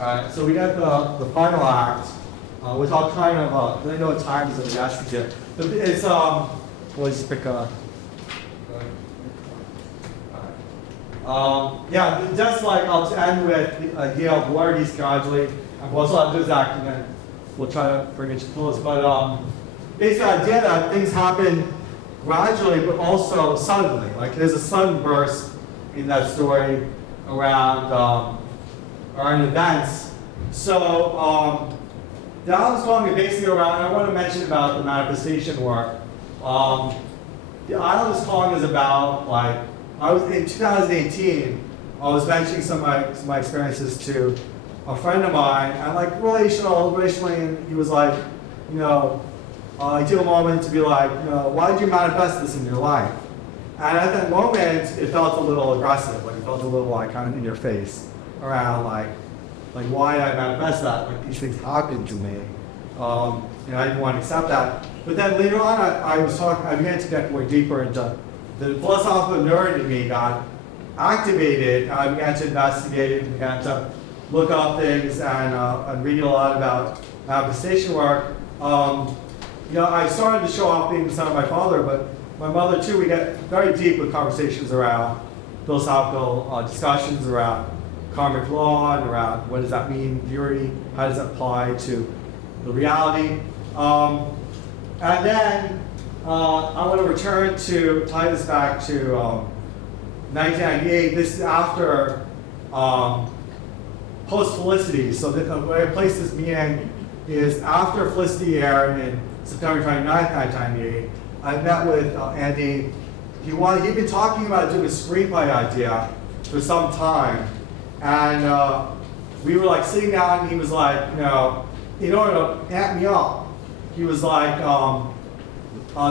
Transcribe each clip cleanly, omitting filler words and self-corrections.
Alright, so we got the final act, which I'll kind of, I know what time is it, yes, yeah. But it's, we'll just pick a, yeah, just like I'll end with the idea of what are these gradually, and we'll also have this act, and then we'll try to bring it to close. But basically the idea that things happen gradually, but also suddenly. Like there's a sudden burst in that story around events. So the island's calling basically around, I want to mention about the manifestation work. The island's calling is about, like, I was in 2018, I was mentioning some of my experiences to a friend of mine, and like relationally, and he was like, you know, he took a moment to be like, you know, why did you manifest this in your life? And at that moment, it felt a little aggressive, like it felt a little like kind of in your face around like why did I manifest that? Like these things happened to me. And I didn't want to accept that. But then later on, I began to get more deeper into the philosophical nerd in me got activated. I began to investigate and began to look up things and read a lot about manifestation work. You know, I started to show off being the son of my father, but my mother too. We get very deep with conversations around philosophical discussions around karmic law and around what does that mean, theory, how does that apply to the reality. And then I want to return to, tie this back to 1998. This is after post-Felicity. So the way I place this meeting is after Felicity aired in September 29th, 1998. I met with Andy. He'd been talking about doing a screenplay idea for some time. And we were like sitting down, and he was like, you know, in order to amp me up, he was like,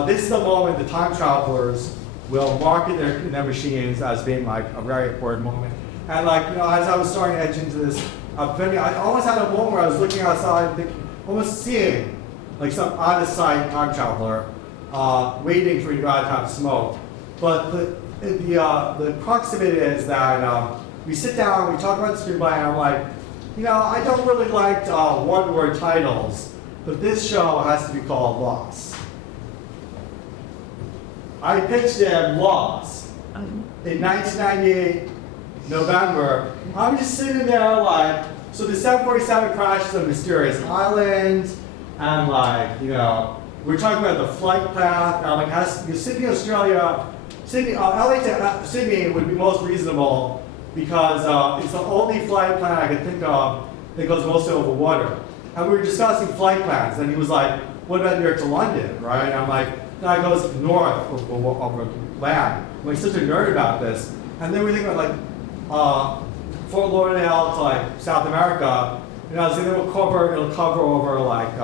this is the moment the time travelers will market their machines as being like a very important moment. And like, you know, as I was starting to edge into this, I almost had a moment where I was looking outside, thinking, almost seeing like some out-of-sight time traveler waiting for you guys to have smoke. But the crux of it is that we sit down, we talk about the screenplay, and I'm like, you know, I don't really like one-word titles, but this show has to be called Lost. I pitched him Lost in 1998, November. I'm just sitting there like, so the 747 crashes on a mysterious island, and like, you know, we're talking about the flight path, and I'm like, Sydney, Australia, LA to Sydney would be most reasonable because it's the only flight plan I could think of that goes mostly over water. And we were discussing flight plans, and he was like, what about New York to London, right? And I'm like, no, it goes north over land. I'm like such a nerd about this. And then we think about like Fort Lauderdale to like South America. You know, I was thinking it'll cover over like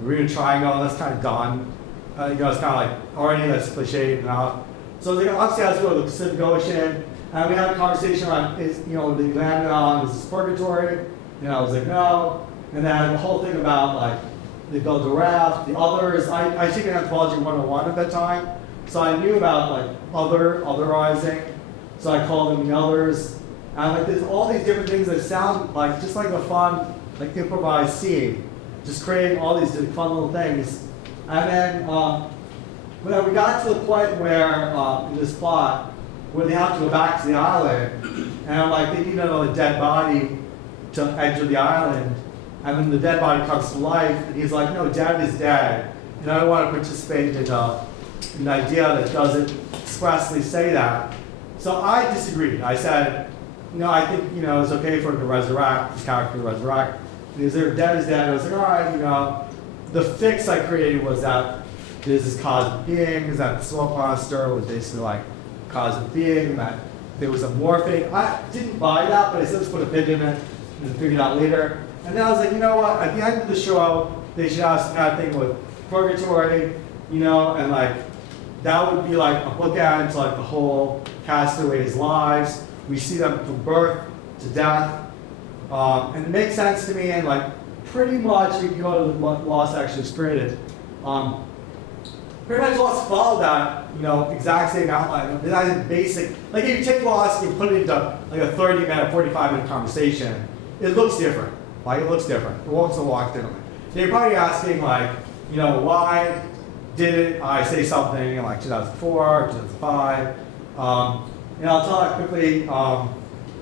Bermuda Triangle. That's kind of done. You know, it's kind of like already that's cliched and out. So I was like, obviously I was going to the Pacific Ocean. And we had a conversation around, you know, they landed on, is this purgatory? You know, I was like, no. And then the whole thing about like, they built a raft, the others. I took an anthropology 101 at that time. So I knew about like otherizing. So I called them the others. And like there's all these different things that sound like just like a fun, like improvised scene. Just creating all these fun little things. And then when we got to the point where, in this plot, where they have to go back to the island, and I'm like, they need another dead body to enter the island, and then the dead body comes to life, and he's like, no, dead is dead, and I don't want to participate in an idea that doesn't expressly say that. So I disagreed. I said, you know, I think, you know, it's okay for him to resurrect, his character to resurrect, because they're dead is dead. I was like, all right, you know, the fix I created was that there's this cosmic being, is that the smoke monster was basically like cosmic being, that there was a morphing. I didn't buy that, but I still just put a bit in it and figured it out later. And then I was like, you know what, at the end of the show, they should have some kind of thing with purgatory, you know, and like, that would be like a bookend to like the whole castaways' lives. We see them from birth to death. And it makes sense to me, and like, pretty much, you can go to what Lost actually is created. Pretty much Lost followed that, you know, exact same outline. That basic, like if you take Lost and put it into like a 30-minute, 45-minute conversation, it looks different. Like, it looks different. It walks and walks differently. You're probably asking, like, you know, why didn't I say something in like 2004, 2005? And I'll tell you quickly,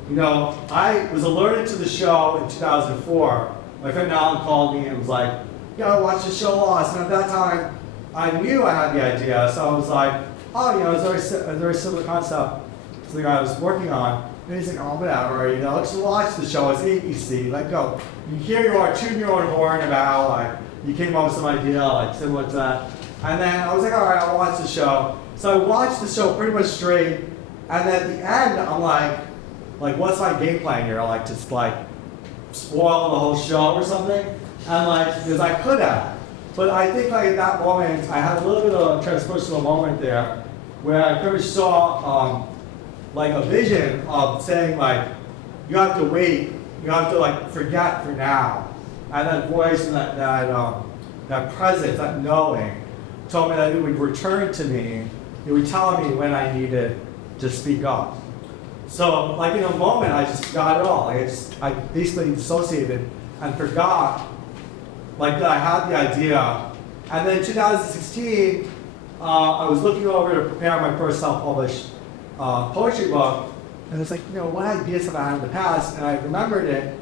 you know, I was alerted to the show in 2004. My friend Alan called me and was like, you gotta watch the show Lost. And at that time, I knew I had the idea. So I was like, oh, you know, it's a very similar concept to the guy I was working on. And he's like, oh, whatever, you know, let's watch the show. It's ABC, let go. Here you are, tooting your own horn about, like, you came up with some idea, like, similar to that. And then I was like, all right, I'll watch the show. So I watched the show pretty much straight. And then at the end, I'm like, what's my game plan here? Like, just like, spoil the whole show or something? And like, because I could have. But I think like at that moment, I had a little bit of a transpersonal moment there, where I pretty much saw like a vision of saying like, you have to wait, you have to like forget for now. And that voice and that presence, that knowing, told me that it would return to me. It would tell me when I needed to speak up. So like in a moment, I just got it all. Like I basically dissociated and forgot like that I had the idea. And then in 2016, I was looking over to prepare my first self-published poetry book. And it's like, you know, what ideas have I had in the past? And I remembered it.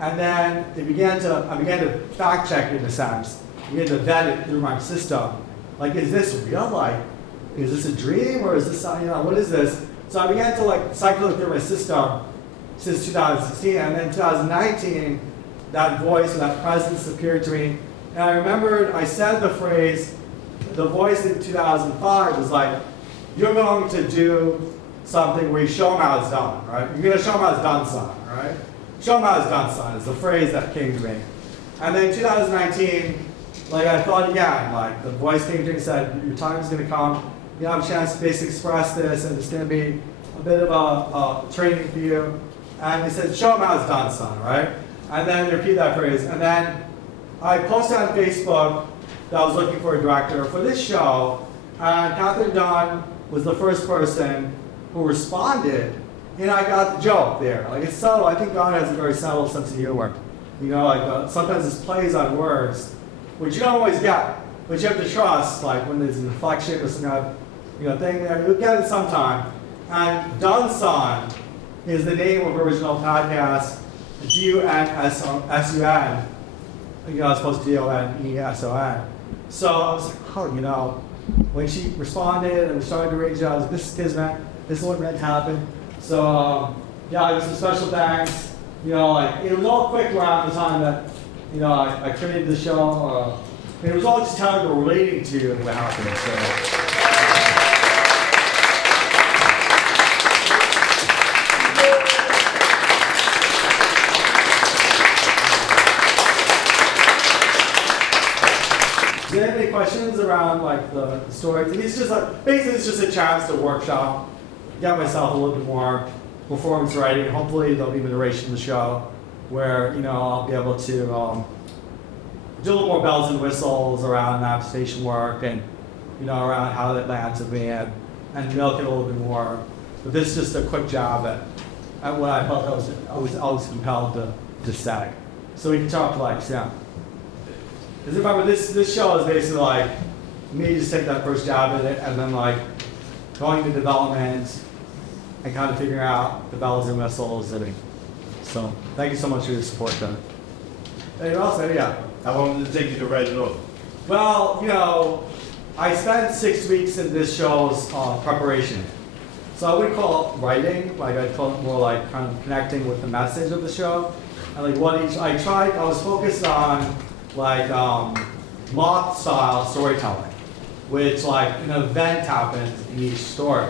And then I began to fact check it in a sense. I began to vet it through my system. Like, is this real? Like, is this a dream or is this, you know, what is this? So I began to like cycle it through my system since 2016. And then 2019, that voice or that presence appeared to me. And I remembered I said the phrase, the voice in 2005 was like, you're going to do something where you show them how it's done, right? You're going to show them how it's done, son, right? Show them how it's done, son, is the phrase that came to me. And then 2019, like I thought again, like the voice came to me and said, your time is going to come. You have a chance to basically express this, and it's going to be a bit of a training for you. And he said, show them how it's done, son, right? And then repeat that phrase. And then I posted on Facebook that I was looking for a director for this show. And Catherine Dunn was the first person who responded. And I got the joke there. Like, it's subtle. I think God has a very subtle sense of humor. You know, like sometimes it's plays on words, which you don't always get. But you have to trust, like when there's an inflection or some kind of, you know, thing there, you'll get it sometime. And Dunson is the name of original podcast. D-U-N-S-U-N. You know, as opposed to D-O-N-E-S-O-N. So I was like, oh, you know, when she responded and we started to reach out, I was like, this is Kismet. This is what meant to happen. So, yeah, I was some special thanks. You know, like, it was all quick around the time that, you know, I created the show. It was all just how we're relating to what happened. So. Do you have any questions around like the stories? And it's just like, basically it's just a chance to workshop, get myself a little bit more performance writing. Hopefully there'll be a narration of the show where, you know, I'll be able to do a little more bells and whistles around manifestation work and, you know, around how that lands with me and milk it a little bit more. But this is just a quick job at what I felt I was always compelled to say. So we can talk like, yeah. Because remember, this show is basically like me just take that first job at it and then like going to development and kind of figuring out the bells and whistles. So thank you so much for your support, Doug. Anyone else? Yeah. How long did it take you to write it all? Well, you know, I spent 6 weeks in this show's preparation. So I wouldn't call it writing, like I'd call it more like kind of connecting with the message of the show. And like I was focused on like moth style storytelling, which like an event happens in each story.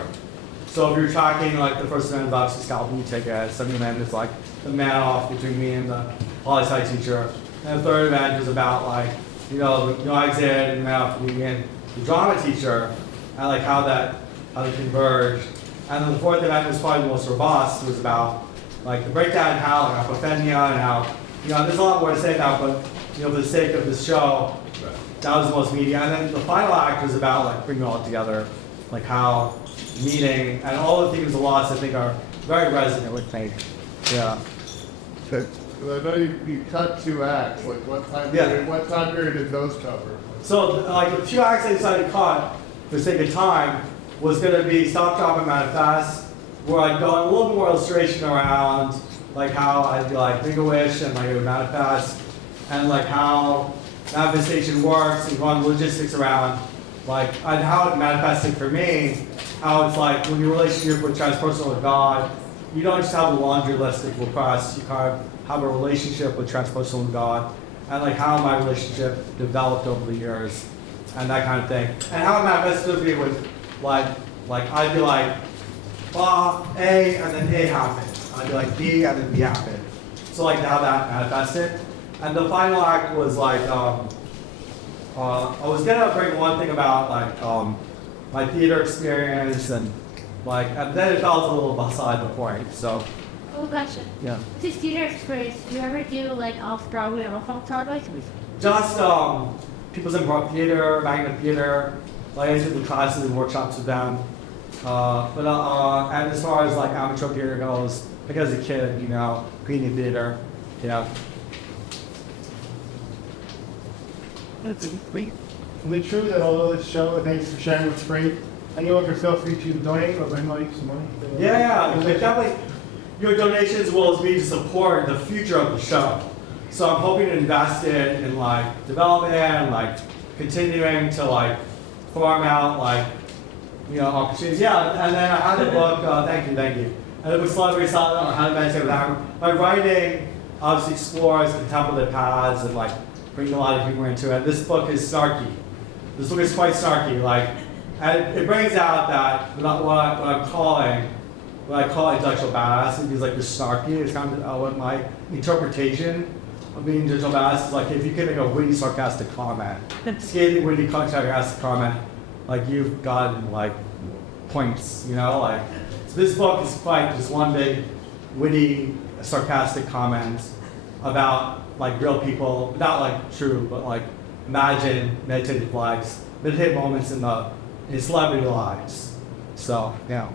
So if you're tracking like the first event about scalping ticket, second event is like the man off between me and the poli-sci teacher. And the third event was about like, you know, the exit and man off between me and the drama teacher, and like how they converged. And then the fourth event was probably the most robust. It was about like the breakdown and how like apophenia and how, you know, there's a lot more to say now, but you know, for the sake of this show, that was the most media. And then the final act was about like bringing it all together, like how meeting and all the themes of loss I think are very resonant with me. Yeah. Because I know you cut 2 acts. Like what time Yeah. period? What time period did those cover? So like the 2 acts I decided to cut for the sake of time was going to be Stop, Drop, and Manifest, where I'd go on a little more illustration around like how I'd be like make a wish and like it would manifest, and like how manifestation works, and go on logistics around like and how it manifested for me, how it's like when your relationship with transpersonal with God, you don't just have a laundry list of requests, you kind of have a relationship with transpersonal with God, and like how my relationship developed over the years, and that kind of thing, and how it manifested to me with like I'd be like A and then A happened. I'd be like B and then B happened. So like how that manifested. And the final act was like I was gonna bring one thing about like my theater experience and then it felt a little beside the point. So Oh, gotcha. yeah. With this theater experience, do you ever do like off Broadway or off Broadway? Just people's improv theater, magnet theater, like I did the classes and workshops with them. And as far as like amateur theater goes, like as a kid, you know, Green Theater, you know. That's sweet. Is it true that although this show, thanks for sharing, it's free, anyone can feel free to donate or bring like some money? Yeah, it definitely. Your donations will be to support the future of the show. So I'm hoping to invest in like development and like continuing to like farm out like opportunities. Yeah, and then I had a book. Thank you. And it was Celebrity Silent on How to Meditate with Hammer. My writing obviously explores contemplative paths and like bringing a lot of humor into it. This book is snarky. This book is quite snarky. Like, and it brings out that what I call intellectual badass, because like you're snarky. It's kind of what my interpretation of being intellectual badass is like. If you can make a witty, sarcastic comment, scathing, witty, sarcastic comment, like you've gotten like points, like. So this book is quite just one big, witty, sarcastic comment about like real people, not like true, but like imagine meditative lives, meditative moments in celebrity lives. So yeah.